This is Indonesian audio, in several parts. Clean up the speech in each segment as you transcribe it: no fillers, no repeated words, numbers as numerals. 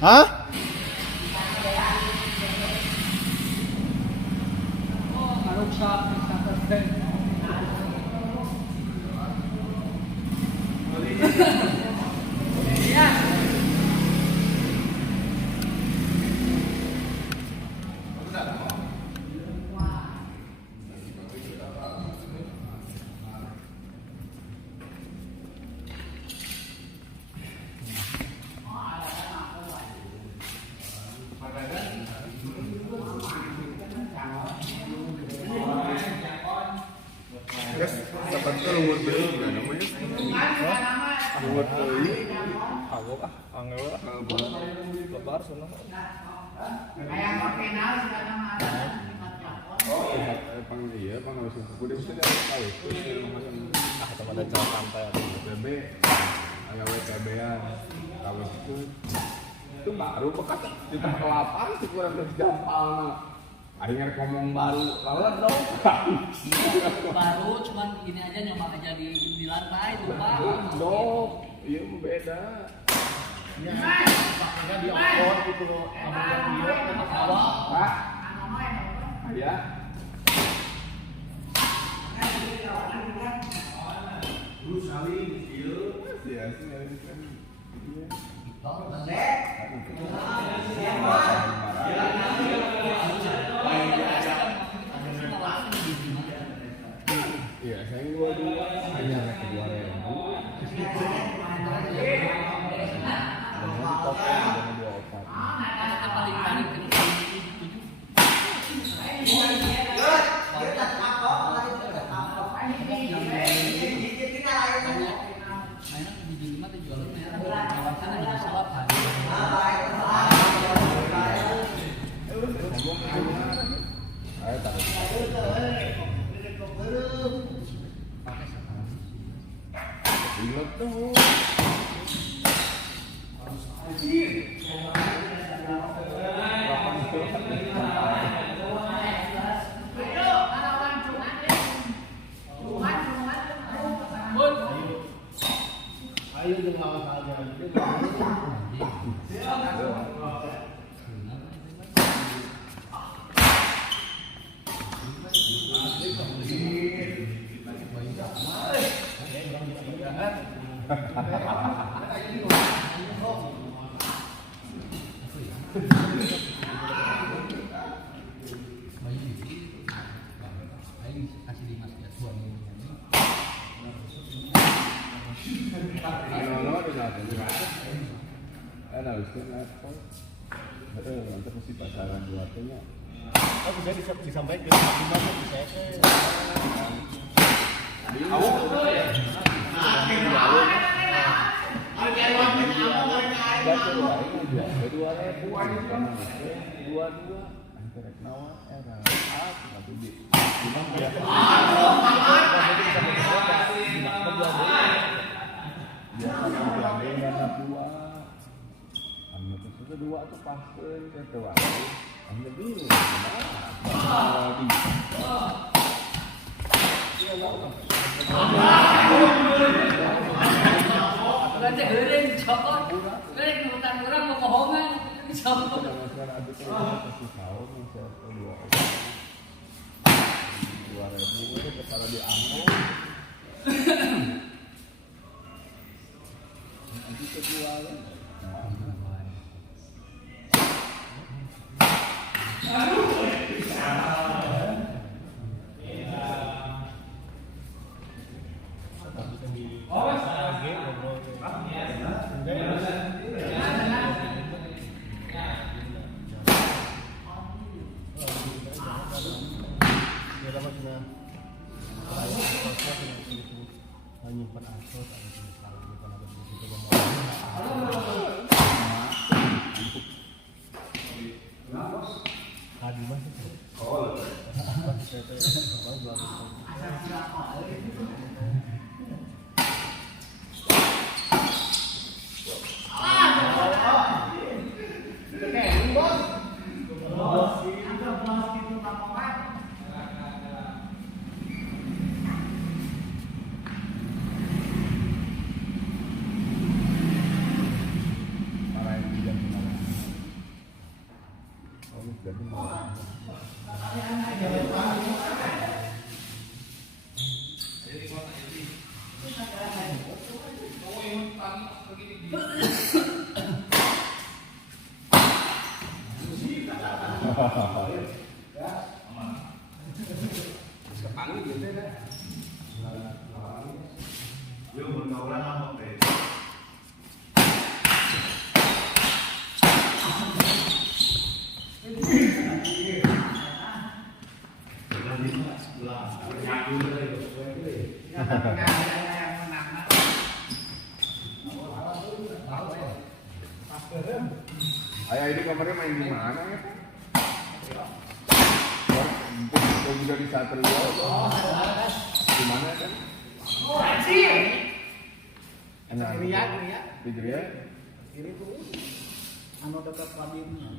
Hah? Yes, dapat tuh luar beli gimana namanya? Luar beli. Anggap lebar sana. Oh, pang iya, pang harus kudu bisa tahu. Teman ada jalan santai atau TB, agak WTB-an. Kalau itu baru bekas di tempat lapar sih kurang dari gampang. Akhirnya ngomong baru, lalu dong. Baru cuman gini aja nyoba aja di lantai tuh Pak. Dong, iya beda. ya, pakainya di outdoor gitu loh. Ambil video ke bawah. Pak, ya. Terus saling video. Ya, iya, saya dua-dua hanya kedua ribu. Ingat tuh. Ayo dong lawan aja. Nanti mesti pasaran buatnya. Oh bisa disampaikan ke gimana bisa kedua tuh pasen kedua hanya biru Berarti gering cokot. Gering nurutan orang mau bohongan cokot. Dua ribu itu kalau diangkut nanti kejualan. Menyimpan asos Sepangi gitu kan. Yo menauran apa teh? Ayah ini kemarin main di mana ya? Kau juga di Satrio. Di mana kan? Di Gria. Ini tuh anu dekat Wadimnya.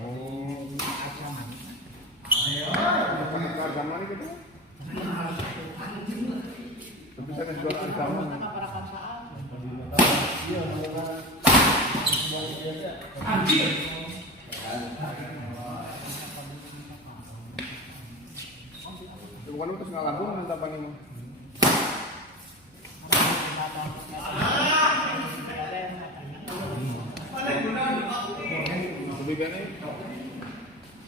Oh. Acangan. Dekat mana gitu? Tapi saya jual ancaman. Para pansaan. Kemana terus ngalambung minta paling. Lebih gini.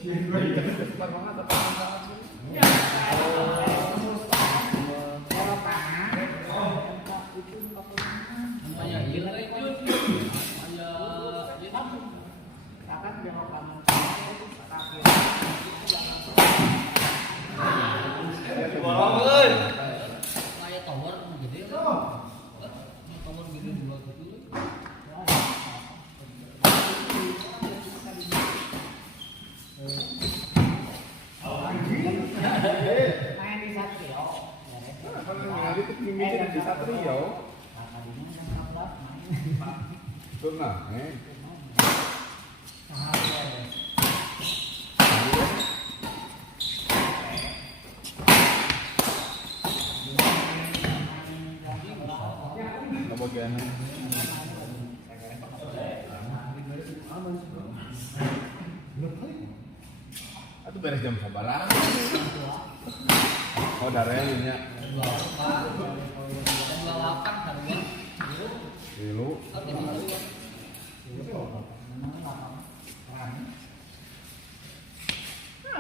Cepat banget tapi Namanya hilang itu. Kakak jangan paman. Kayak tower gede. Tower gede dua gitu. Main di Satrio. kalau ngali itu pemimpin di Satrio. Tuh nah, bagian itu beres jam sabaran. Oh darahnya 28 harga. dulu.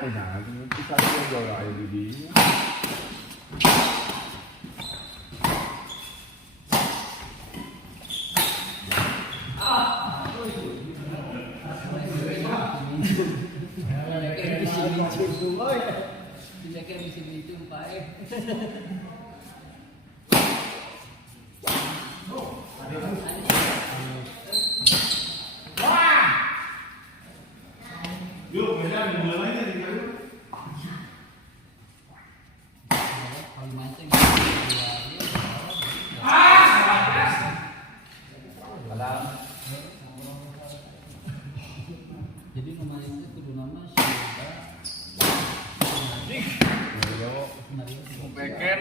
Nah, kita jual air di sini. Dijaga di sini itu baik. Yuk, beda mulai aja di kayu. Kalau mancing jadi kemarin itu kudu nama Beken.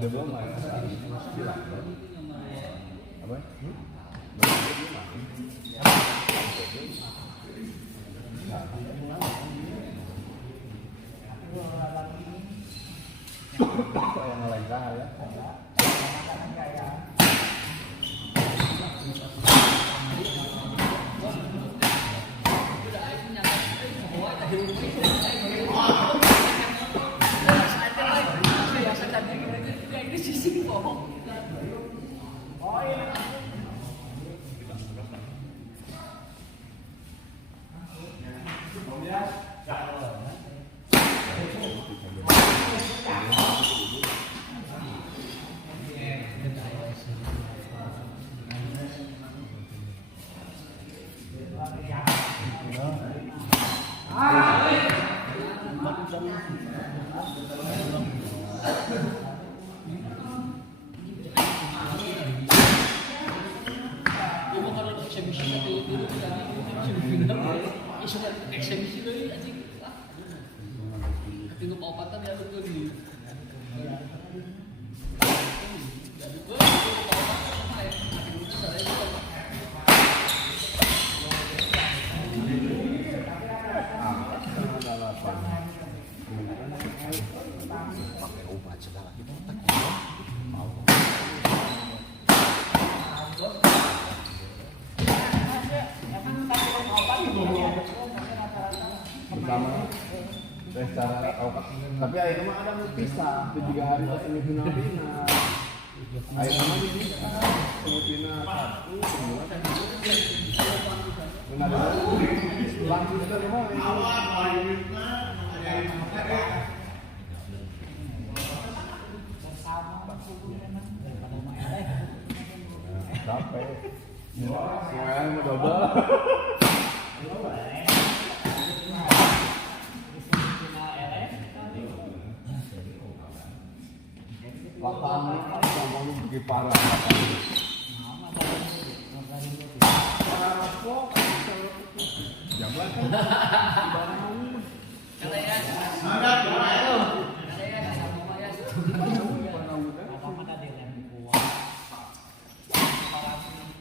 Udah belum lah. Apa? Yang lain ya. eksebisi dulu anjing. pertama tes cara tapi akhirnya mah ada pisah 3 hari pas semifinal final akhirnya mah bisa semifinal 1 benar lanjut ke rumah capek semuanya mau double lapangan ngomong pergi parah jamblan kan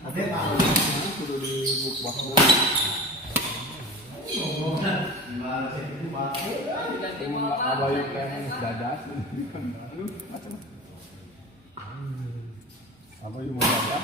Katanya sudah di bukbak apa yang kayak dadas apa yang mau dadas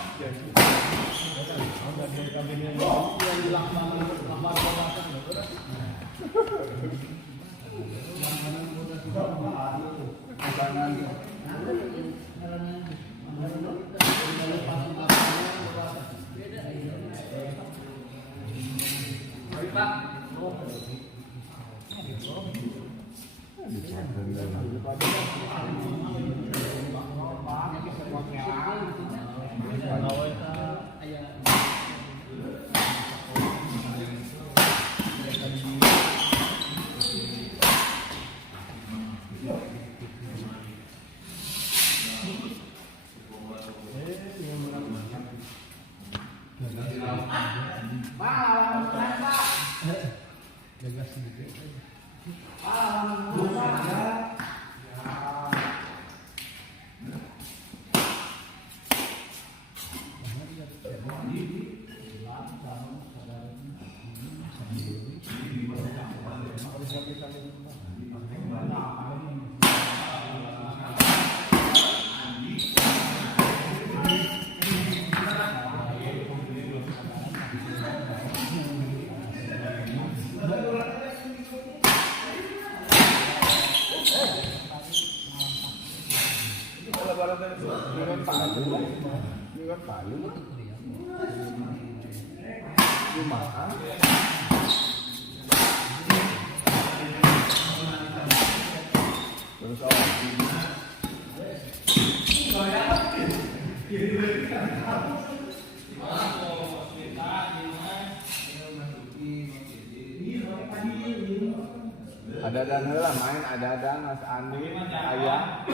ada dan lah main ada Mas Andi ayah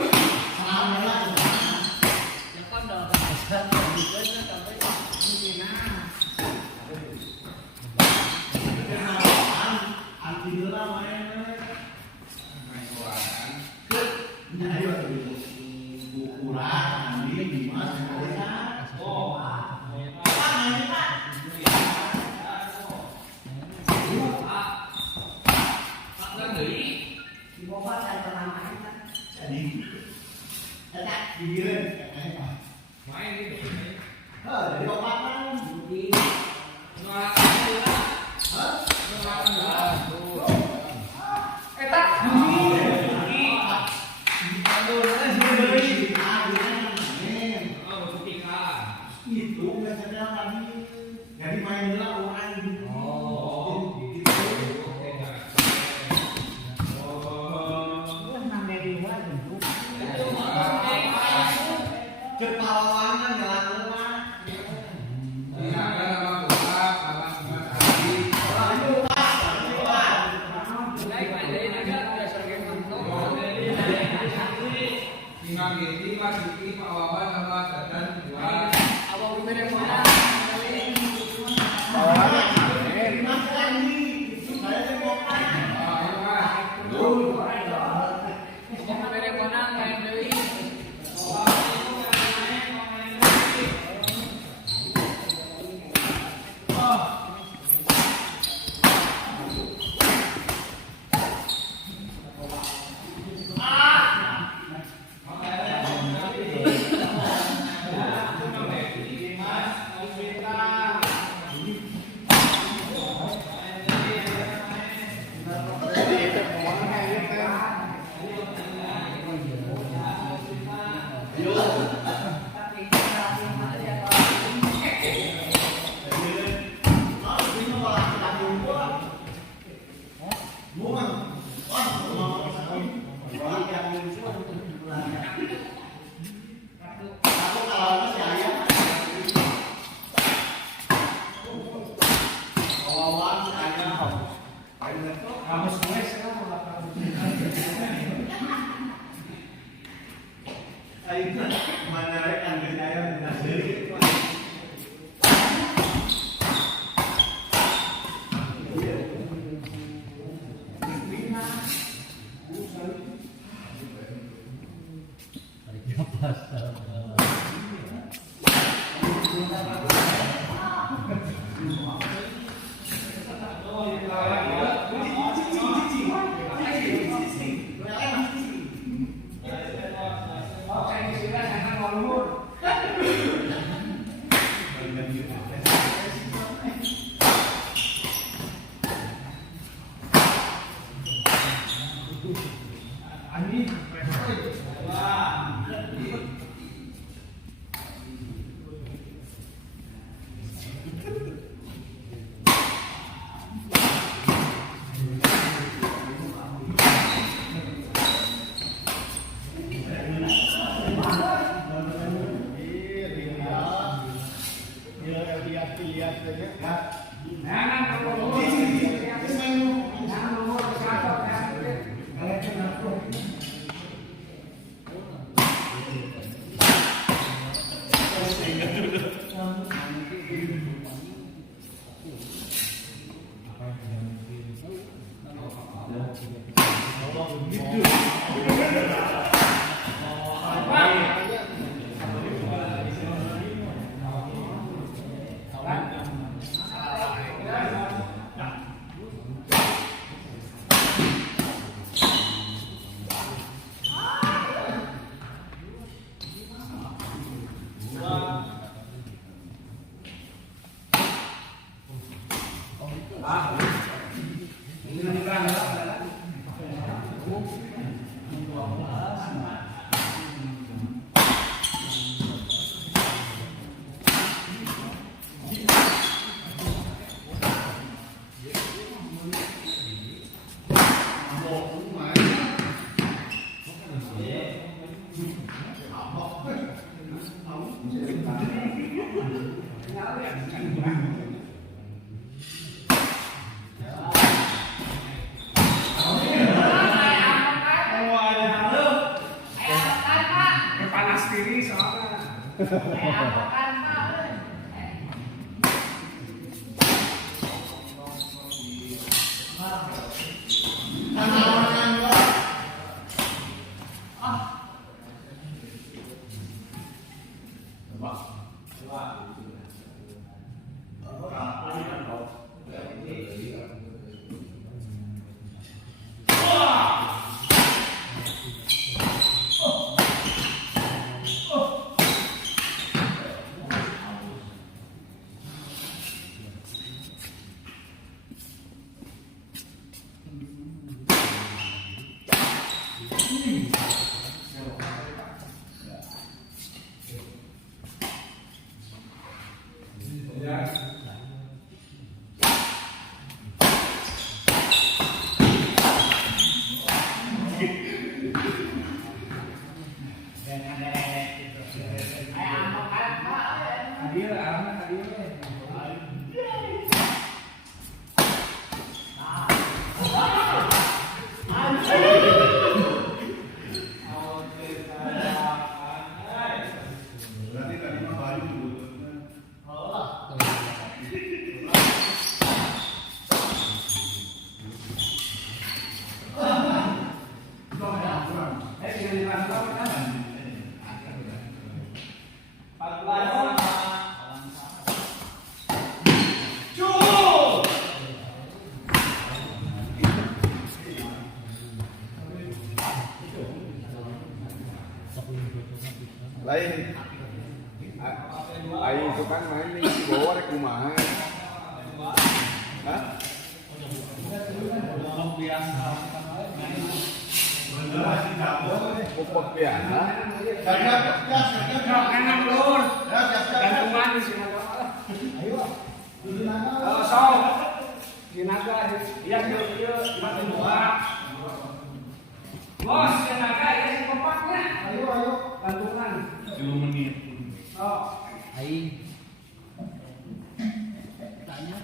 ya kan dalam bahasa juga sampai Lain. Aing itu kan main nih si bawa rek kumaha. Hah? Pupuk biasa. Kanan lur. Gantungan di sini. Ayo. Sok. Naga iya masih dua. Bos, si Naga ya si kompaknya. Ayo gantungan. 10 menit. Oh, Aing tanya